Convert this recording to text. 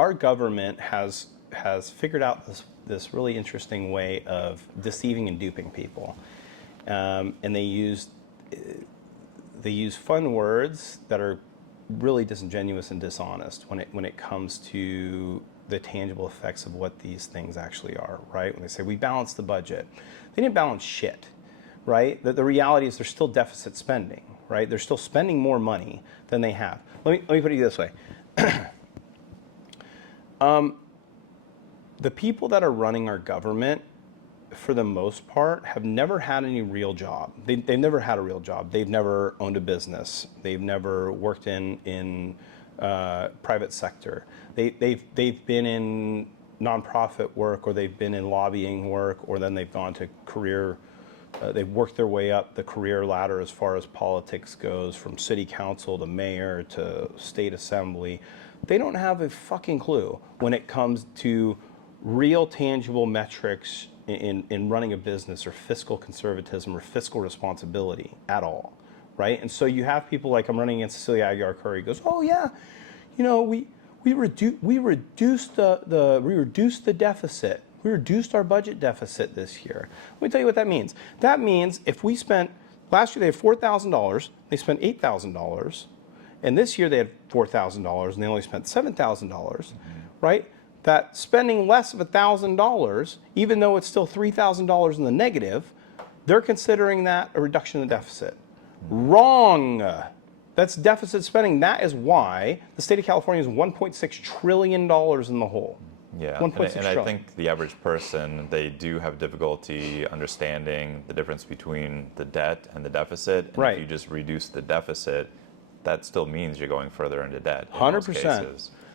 our government has figured out this really interesting way of deceiving and duping people, and they use fun words that are really disingenuous and dishonest when it comes to the tangible effects of what these things actually are, right? When they say we balanced the budget, they didn't balance shit, right? The reality is there's still deficit spending, right? They're still spending more money than they have. Let me put it this way. The people that are running our government, for the most part, have never had any real job. They've never had a real job. They've never owned a business. They've never worked in private sector. They've been in nonprofit work, or they've been in lobbying work, or then they've gone to career. They've worked their way up the career ladder as far as politics goes, from city council to mayor to state assembly. They don't have a fucking clue when it comes to real tangible metrics in running a business, or fiscal conservatism, or fiscal responsibility at all, right? And so you have people like, I'm running against Cecilia Aguiar-Curry, goes, oh yeah, you know, we reduced the deficit. We reduced our budget deficit this year. Let me tell you what that means. That means if we spent, last year they had $4,000, they spent $8,000, and this year they had $4,000 and they only spent $7,000, right? That spending less of $1,000, even though it's still $3,000 in the negative, they're considering that a reduction in the deficit. Wrong. That's deficit spending. That is why the state of California is $1.6 trillion in the hole. Yeah, and I think the average person, they do have difficulty understanding the difference between the debt and the deficit. And right. If you just reduce the deficit, that still means you're going further into debt. 100%.